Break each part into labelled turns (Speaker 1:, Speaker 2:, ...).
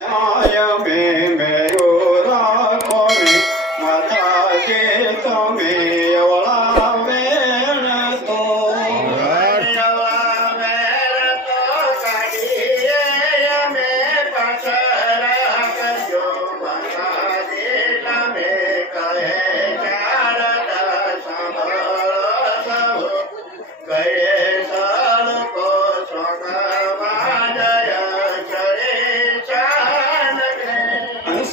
Speaker 1: 啊呀嘿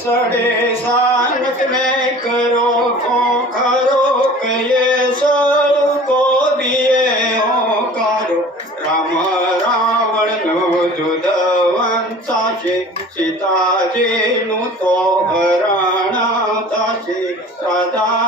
Speaker 1: सड़े सानक में करो को करो कये सबको दिए हो कारो राम रावण नो जुदवन साचे सीता
Speaker 2: जी नु तो हरण साचे। सदा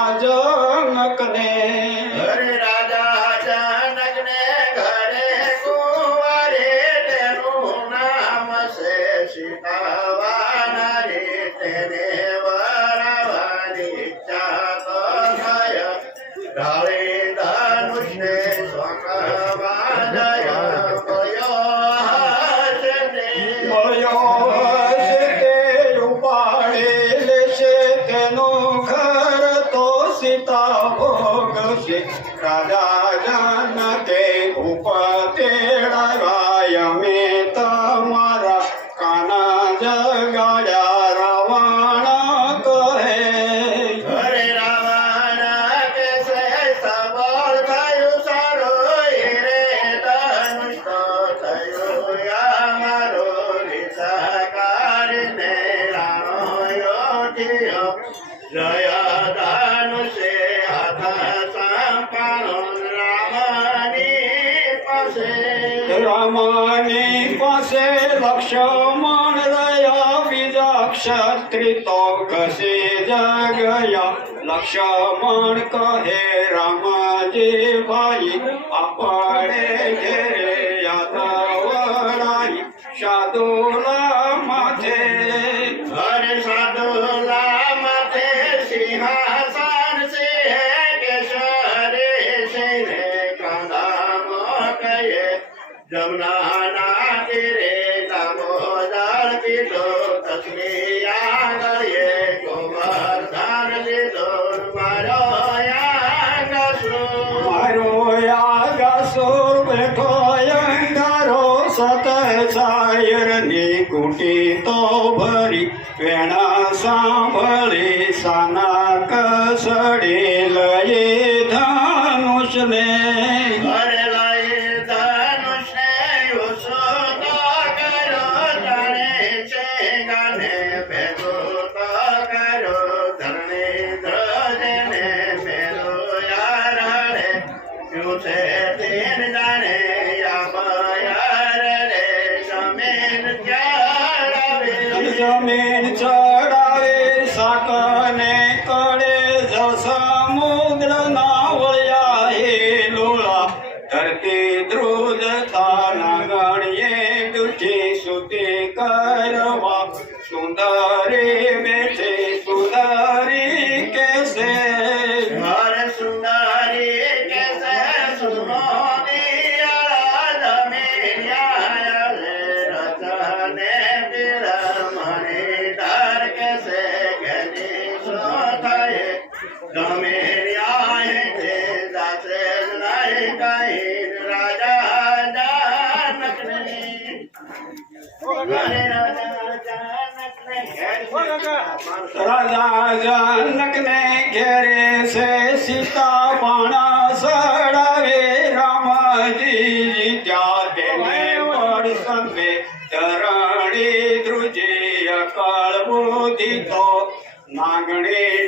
Speaker 2: તેનું
Speaker 1: ઘર તો સીતા ભોગશે રાજા જાનકે ઉપતેડાવાય
Speaker 2: રામાની પાસે
Speaker 1: લક્ષ્મણ રહ્યા બીજા ક્ષત્રિ તો કસી જગયા લક્ષ્મણ કહે રામાજી ભાઈ આપણે ઘેરે યાદવરાઈ શાદુલા
Speaker 2: જમનાના તીરે દામોદર પીધો તસમી આગળીએ ગોવર્ધન લીધો મારો યાગસુ
Speaker 1: મારો યાગાસુર બેઠો અંગારો સત સાયરની કુટી તો ભરી, વેણા સાંભળી સાના કસડી લઈ ધનુષ Jose.
Speaker 2: राजा जनक ने घेरे से सीता बाणा सड़ावे राम जी जाते बड़ संबे धरणी ध्रुजे अकाल बुद्धि तो नागणी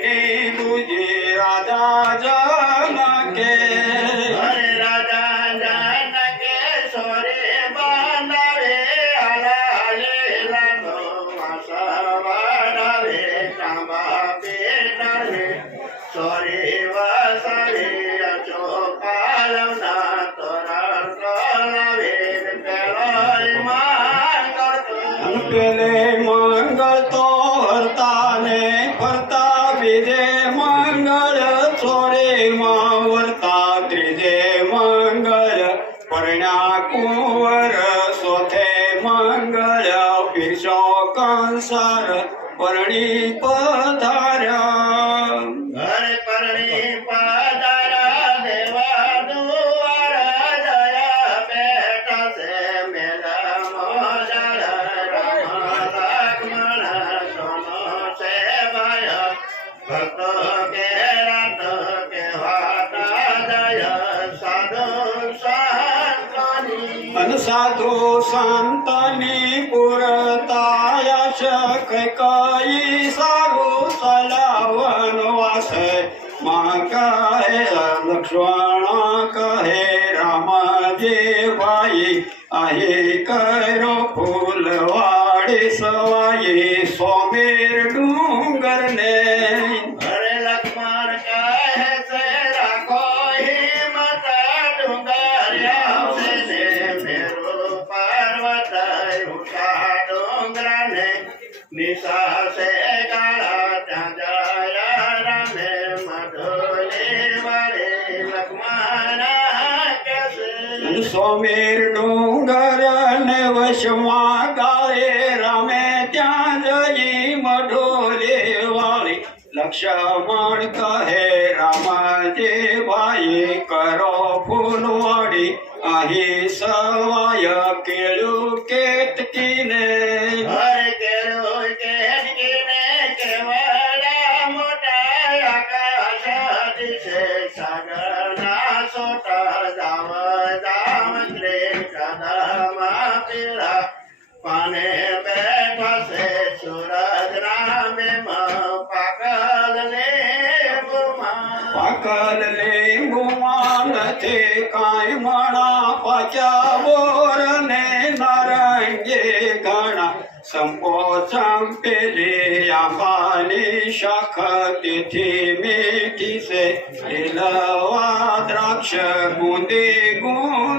Speaker 1: પેલે મંગળ તો હરતા ને ફરતા બીજે મંગળ છોડે માં વર્તા ત્રીજે મંગળ પરણ્યા કુંવર સોથે મંગળ પીરસો કંસ
Speaker 2: પરણી साधु संतनी पुरताया
Speaker 1: शक कई सारू सलावन वास। माँ है लक्ष्मण का है ઉષા ડુંગરાને ને નિશાસે કાળા જયા રામે મધુલી વરે લક્ષ્મણ કેસે
Speaker 2: સોમેર ડુંગર ને વશમાં ગાળે, રામે ત્યાં જઈ મઢોલે વાળી. લક્ષ્મણ કહે રામાજે ભાઈ કરો ફૂલવાડી. અહીં સવાય કેળું कर ले गुमान
Speaker 1: ते काय माणा पाचा बोर ने नारंगे गणा. संपो संपे ले आंबाली शाख तिथे मेठी से लिलवा द्राक्ष गुंदे
Speaker 2: गुण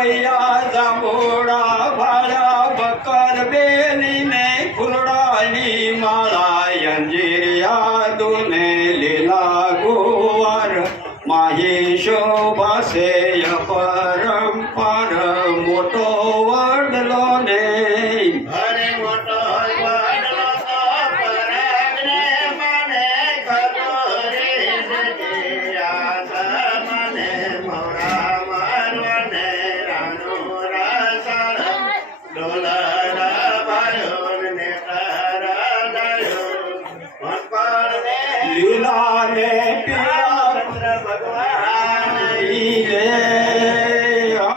Speaker 2: પોપૈયા જાંબોડા ભાળા બકર બેની ને ફૂલડાની માળા અંજીરિયા દુને લીલા ગુવાર. માહી શોભા પરમ પર મોટો